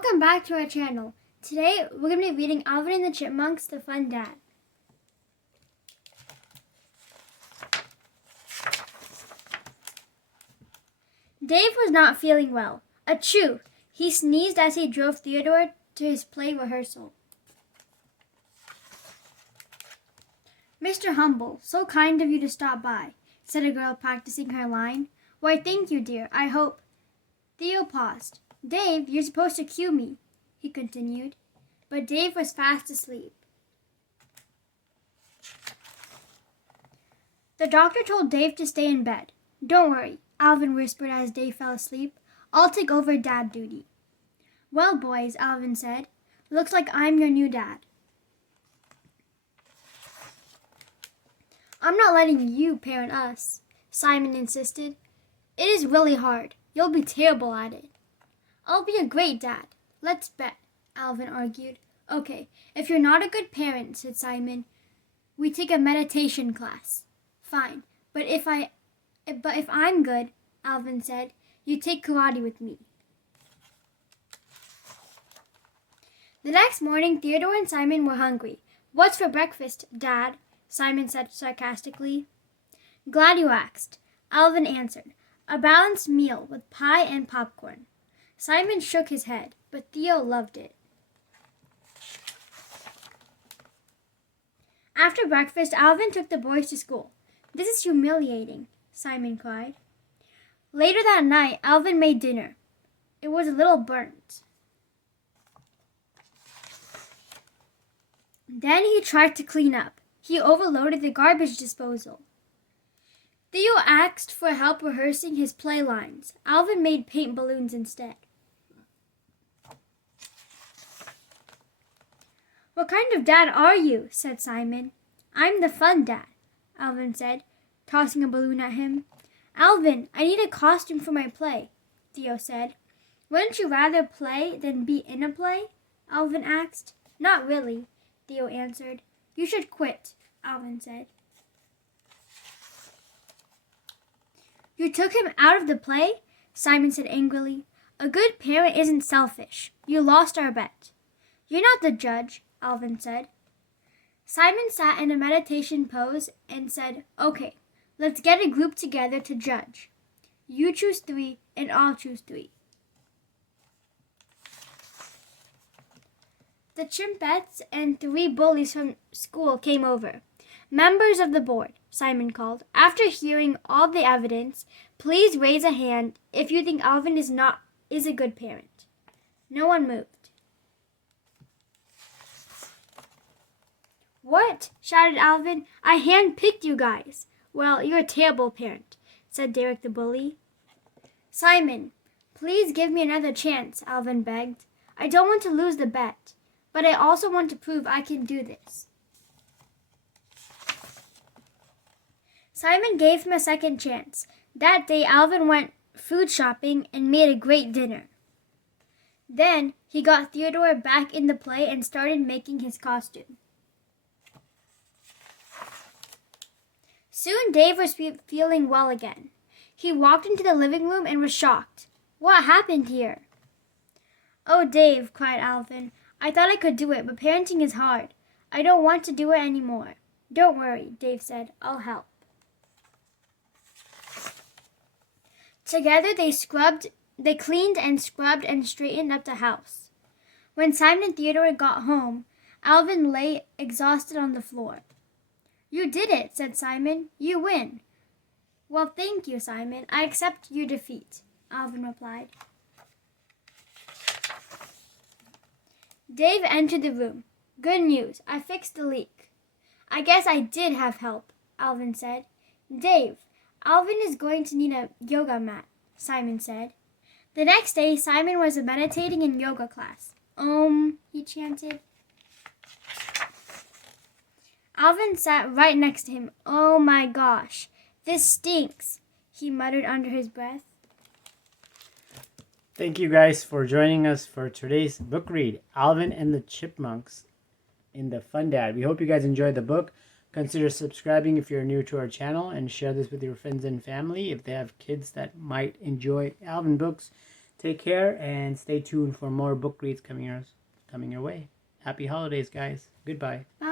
Welcome back to our channel. Today we're going to be reading Alvin and the Chipmunks, The Fun Dad. Dave was not feeling well. Achoo! He sneezed as he drove Theodore to his play rehearsal. Mr. Humble, so kind of you to stop by, said a girl practicing her line. Why, thank you, dear. I hope... Theo paused. Dave, you're supposed to cue me, he continued. But Dave was fast asleep. The doctor told Dave to stay in bed. Don't worry, Alvin whispered as Dave fell asleep. I'll take over dad duty. Well, boys, Alvin said, looks like I'm your new dad. I'm not letting you parent us, Simon insisted. It is really hard. You'll be terrible at it. I'll be a great dad. Let's bet, Alvin argued. Okay, if you're not a good parent, said Simon, we take a meditation class. Fine, but if I'm good, Alvin said, you take karate with me. The next morning, Theodore and Simon were hungry. What's for breakfast, Dad? Simon said sarcastically. Glad you asked, Alvin answered. A balanced meal with pie and popcorn. Simon shook his head, but Theo loved it. After breakfast, Alvin took the boys to school. This is humiliating, Simon cried. Later that night, Alvin made dinner. It was a little burnt. Then he tried to clean up. He overloaded the garbage disposal. Theo asked for help rehearsing his play lines. Alvin made paint balloons instead. What kind of dad are you? Said Simon. I'm the fun dad, Alvin said, tossing a balloon at him. Alvin, I need a costume for my play, Theo said. Wouldn't you rather play than be in a play? Alvin asked. Not really, Theo answered. You should quit, Alvin said. You took him out of the play? Simon said angrily. A good parent isn't selfish. You lost our bet. You're not the judge, Alvin said. Simon sat in a meditation pose and said, Okay, let's get a group together to judge. You choose 3 and I'll choose 3. The Chimpettes and 3 bullies from school came over. Members of the board, Simon called. After hearing all the evidence, please raise a hand if you think Alvin is a good parent. No one moved. What? Shouted Alvin. I handpicked you guys. Well, you're a terrible parent, said Derek the bully. Simon, please give me another chance, Alvin begged. I don't want to lose the bet, but I also want to prove I can do this. Simon gave him a second chance. That day, Alvin went food shopping and made a great dinner. Then, he got Theodore back in the play and started making his costume. Soon, Dave was feeling well again. He walked into the living room and was shocked. What happened here? Oh, Dave, cried Alvin. I thought I could do it, but parenting is hard. I don't want to do it anymore. Don't worry, Dave said. I'll help. Together they cleaned and scrubbed and straightened up the house. When Simon and Theodore got home, Alvin lay exhausted on the floor. You did it, said Simon. You win. Well, thank you, Simon. I accept your defeat, Alvin replied. Dave entered the room. Good news. I fixed the leak. I guess I did have help, Alvin said. Dave, Alvin is going to need a yoga mat, Simon said. The next day, Simon was meditating in yoga class. He chanted. Alvin sat right next to him. Oh my gosh, this stinks, he muttered under his breath. Thank you guys for joining us for today's book read, Alvin and the Chipmunks in The Fun Dad. We hope you guys enjoyed the book. Consider subscribing if you're new to our channel and share this with your friends and family if they have kids that might enjoy Alvin books. Take care and stay tuned for more book reads coming your way. Happy holidays, guys. Goodbye. Bye.